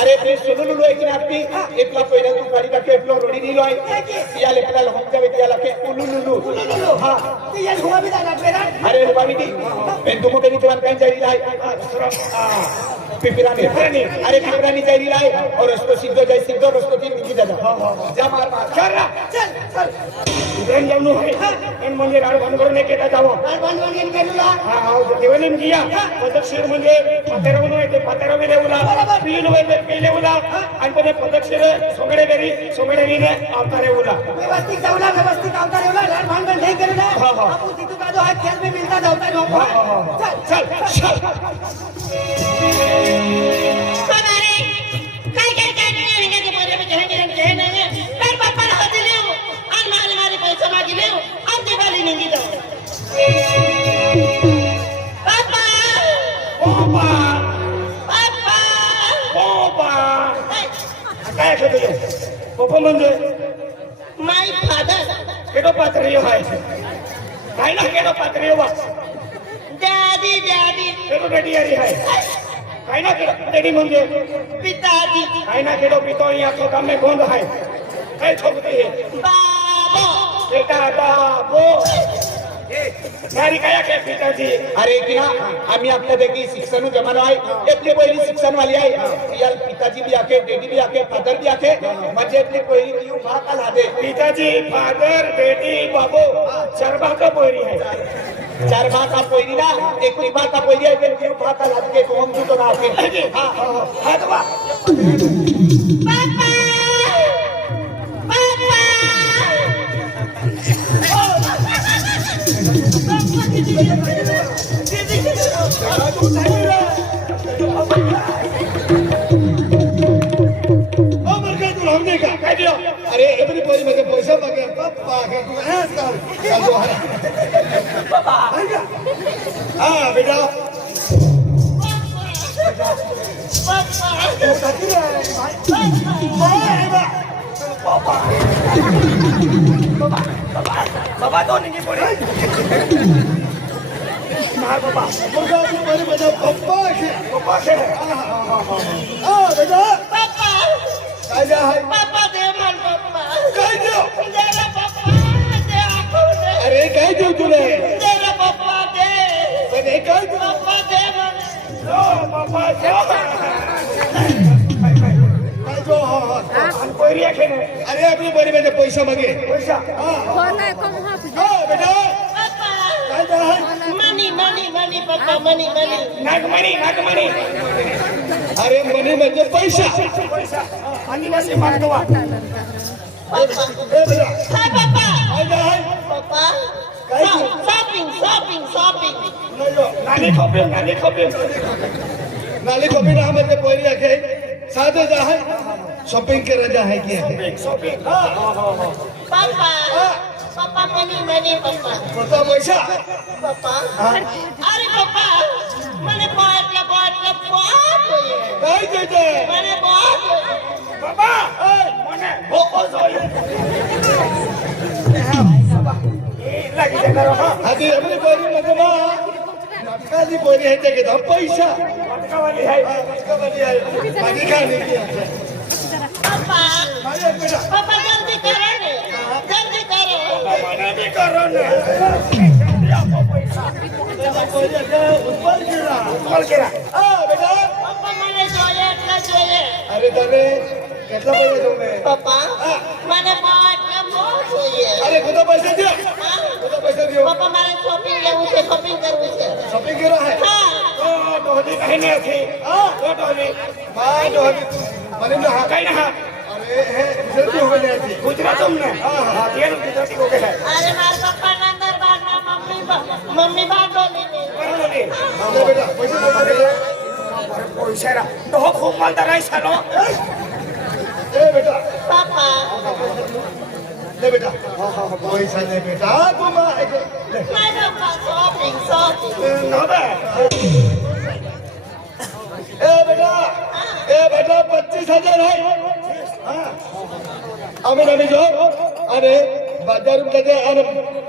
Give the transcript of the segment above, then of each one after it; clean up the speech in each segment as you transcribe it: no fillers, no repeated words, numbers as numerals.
अरे प्लीज सुलुलु है कि आपकी इतना पहिला तू गाड़ी का केफलो रोडी नी लोय या लेकला हम जावे या लके उलुलुलु हां ते या घुमा भी दाना पेरा अरे घुमा भी दी पेन तुमो तेरी जवान कान जाई लाय पिपिरानी अरे पिपिरानी जाई लाय और उसको सीधो जाई सीधो उसको तीन मिनट जा मार चल इधर जाऊनु है इन म्हणजे राड बंद करने के जावो राड बंद करने केलुला हां देवलिम किया पदक्षेप म्हणजे पतेरवनो आहे ते पतेरवे देवला पील होते पीले उला आणि पण पदक्षेप सोगडेरीने अवतारे उला व्यवस्थित अवतारे उला राड बंद नहीं करना आपू जीतू का जो हाथ खेल में मिलता जाता है चल हमारे काय नाही के बोले में कहे नहीं पर पापा ना दिले और मारे पैसा मांगिले और दिवाली नहीं दो काय खेळतो पप्पा म्हणजे माय फादर केडो पात्रियो आहे काय ना केडो पात्रियो वा डॅडी केडो डॅडी आहे काय ना केडो डॅडी म्हणजे पिताजी काय ना केडो पितो या तो काम में गोंद आहे काय ठोकते है बाबो बेटा बाबो नारी काय के पिताजी अरे किना आम्ही आपल्या देखी शिक्षण जमाना आहे इतली पहिली शिक्षण वाली आहे याल पिताजी भी आके डैडी भी आके फादर भी आके म्हणजे इतली पहिली क्यों भाका लादे पिताजी फादर डैडी बाबू चार भाका पहिली आहे चार भाका पहिली ना एकली भाका पहिली आहे पण क्यों भाका लाद के तो हम तो ना आके हां दवा अरे एवरी पोरी म्हणजे पैसा मागे पप्पा के तू ऐसा चल दो पापा हां बेटा पापा तो नहीं पड़े मार पापा मुर्गा की बड़ी बजा पापा के हां बेटा पापा काय आहे पापा दे मन पापा काय देऊ तेरा पापा दे आखो दे अरे काय देऊ तुले तेरा पापा दे अरे काय देऊ पापा दे मन पापा दे काय जो आणि पोरिया खेने अरे आपली बरी म्हणजे पैसा मागे पैसा हां नाही कम हाफ बेटा पापा काय आहे मनी पापा मनी नागमणी अरे मनी म्हणजे पैसा आणि नसे मागतो हाय पापा काय आहे पापा काय शॉपिंग नाली खोपी ना म्हणजे पहिली आहे साधे जा आहे शॉपिंग करायचं आहे की शॉपिंग पप्पा मनी पप्पा कोणता पैसा पप्पा अरे पप्पा मैंने बहुत काय देते मैंने बहुत बाबा मने हो आधी आपली पहिली मध्ये बा नाटकाची पहिली आहे ते घेता पैसा नाटकावाली आहे माझी काय नाही पापा माझ्या बेटा पापा जल्दी करो ने जल्दी करो मने भी करो ने पैसा उपर केला बेटा पापा मैंने જોઈએ अरे तने કેટલા પૈસા જોવે पापा मैंने बहुत જોઈએ અરે કોતો પૈસા દે કોતો પૈસા દે पापा मारे शॉपिंग લેવું છે શોપિંગ કરવું છે શોપિંગ કરો હે હા તો ડોહલી કહીને હતી તો ડોહલી માં ડોહલી મને ના કાઈ ના અરે હે ગુજરાતી હોવે ને હતી ગુજરાતમ ને હા તેર ગુજરાતી હોવે હે अरे मार पापा ना दरबार में मम्मी बात बोली અરે બેટા પૈસા દે પૈસા રા તો ખૂબ માલદાર આઈ સાલો ए बेटा पापा ले बेटा हाँ पैसा ले बेटा तुम मैं पापा शॉपिंग ना बे ए बेटा 25,000 है हाँ अभी जो अरे बाजार में ले जाए अरे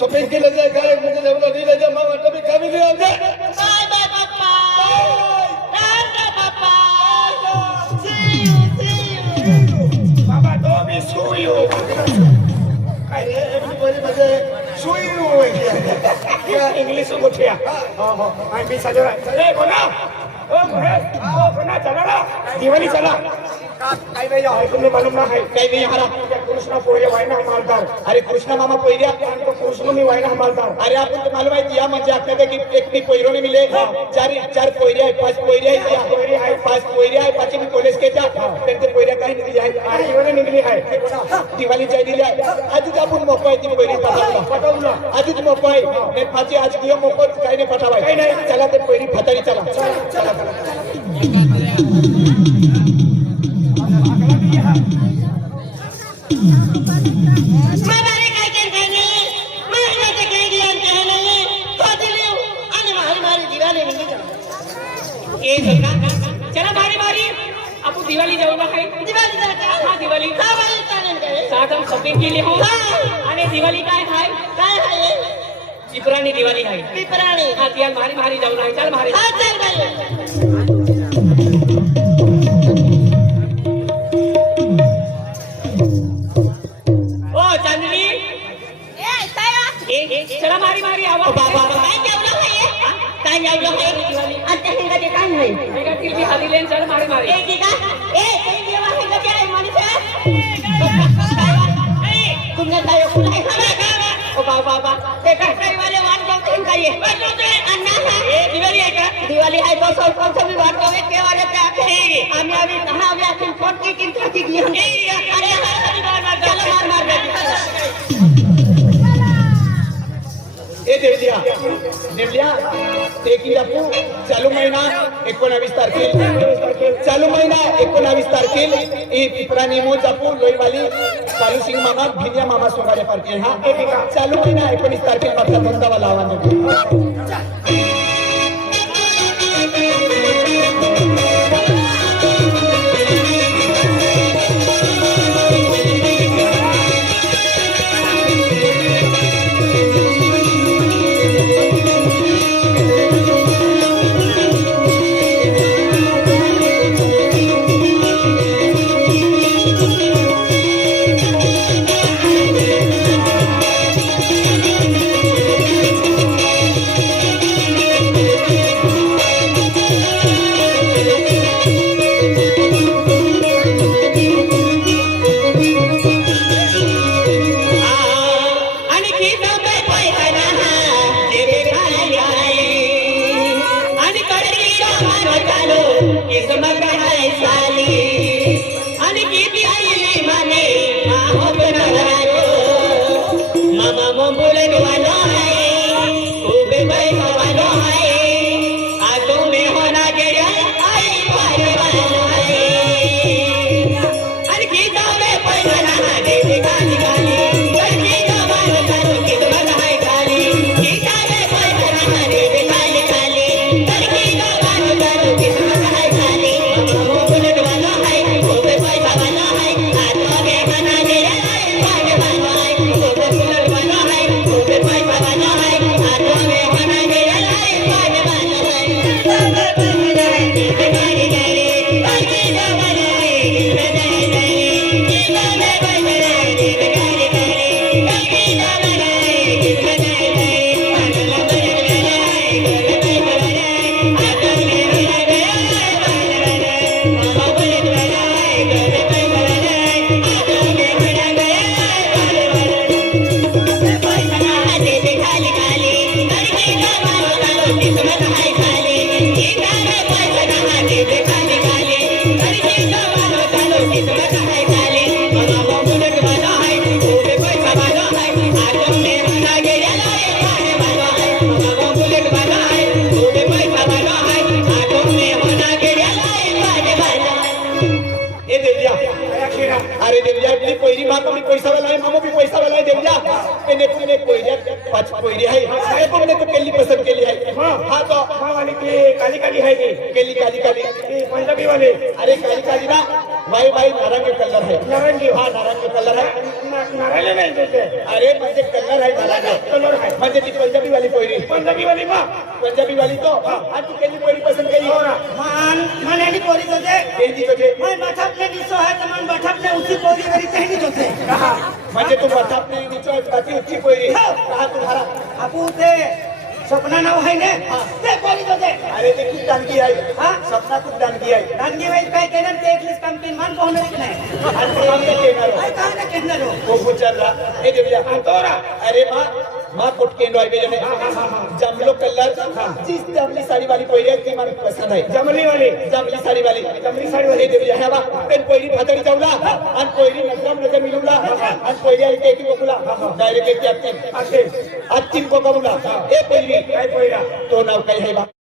शॉपिंग के ले जाए गाय मुझे लेवल नहीं ले जाए माँ कभी कभी ले आओ जाए बाय बाय पापा टाटा पापा see you बाबा तो भी सुई हो अरे एवरीबॉडी म्हणजे सुई हो क्या इंग्लिश में बोलिया हां हां आई भी सजरा ए बोला ओ बोला चला दिवाली चला काय नाही आहे तुम्ही मालूम ना है काय नाही हरा कृष्णा पोरे वायना मालदार अरे कृष्णा मामा पोयऱ्या तो कृष्ण मी वायना मालदार अरे आपण तो मालूम आहे या म्हणजे आपल्याला की एक मी पोयरो ने मिले चार पोयऱ्या आहे पाच पोयऱ्या आहे पोयऱ्या आहे पाच पोयऱ्या आहे पाच मी कॉलेज के जा त्यांचे पोयऱ्या काही निघली आहे दिवाळी निघली आहे दिवाळी जाय दिली आहे आजच आपण मोको आहे ती पोयरी पटवला आजच मोको आहे ने पाची आज दियो मोको काही नाही पटावाय काही नाही चला ते पोयरी फतारी चला चला मारे काय केलं नाही मारे ते काय गेलं काय नाही तो दिली आणि मारी दिवाळी निघली ए चला भारी भारी आपण दिवाळी जाऊ ना काही दिवाळी जायचं हा दिवाळी हा बाई चालेल काय साथ हम शॉपिंग केली हो आणि दिवाळी काय हाय काय आहे चिपराणी दिवाळी हाय पिपराणी हा तियाल भारी भारी जाऊ ना चल भारी हा चल बाई ओ चांदनी चला भारी भारी आवा बाबा काय जेवलं आहे काय जेवलं आहे दिवाळी आता हे काय काय नाही मेगा टिलबी हाली लेन चल भारी भारी ए की का काही जेवण आहे का काय मनुष्य तुमने काय नाही खाला ओ बाबा ते काय वाले वाट बघून काय अन्ना ए दिवाळी आहे का दिवाळी आहे तो सब कौन सा भी वाट बघे के वाले पे आके आम्ही आम्ही कहां आम्ही आखिर फोन की किंतु की घेऊन अरे चला मार ए देवलिया ते की आपू चालू महिना 19 तारखेला चालू महिना 19 तारखेला ई पिपरानी मो जापू लोईवाली कालू सिंग मामा भिनिया मामा सोगाले पार्टी हा चालू महिना 19 तारखेला आपला धंदा लावा Mama, mama, mama, mama, mama, mama, mama, पाच पोयरी आहे काय पण तू केली पसंत केली आहे हा तो वाली ती काली काली आहे ती केली काली काली ती पंजाबी वाली अरे काली काली ना बाई बाई नारंगी कलर आहे नारंगी हा नारंगी कलर आहे नारायला नाही त्याचे अरे म्हणजे कलर आहे नारंगी कलर आहे म्हणजे ती पंजाबी वाली पोयरी पंजाबी वाली मा पंजाबी वाली तो आणि तू केली पोयरी पसंत केली મને પોરી તો છે केली तुझे मैं बठपने दिसो है तो मन बठपने उसी पोरी करी कहनी तो છે म्हणजे तू प्रतापने नीचो बाकी उच्ची पोयरी कहा तुम्हारा आपू ते सपना नाव है ने ते पोरी तो છે अरे ते खूप दानगी आहे हा सपना खूप दानगी आहे रानगी वाली काय केलं ते एकलीस कंपनी मान कोण नाही आणि ते आमच्या केणार काय काय ना कहणार हो वो गुजरला ए देवया तोरा अरे माँ कुट केंद्र आहे गेले जमलो कलर जी जमली साडी वाली पोयरी आहे ती मला पसंत आहे जमली वाली जमली साडी वाली ए देवया हे बा पेन पोयरी भातडी जाऊला आणि पोयरी नजरम नजर मिलूला आणि पोयरी आली की बकुला डायरेक्ट एक असे आत्तीन को कबुला ए पोयरी काय पोयरा तो नाव काय आहे बा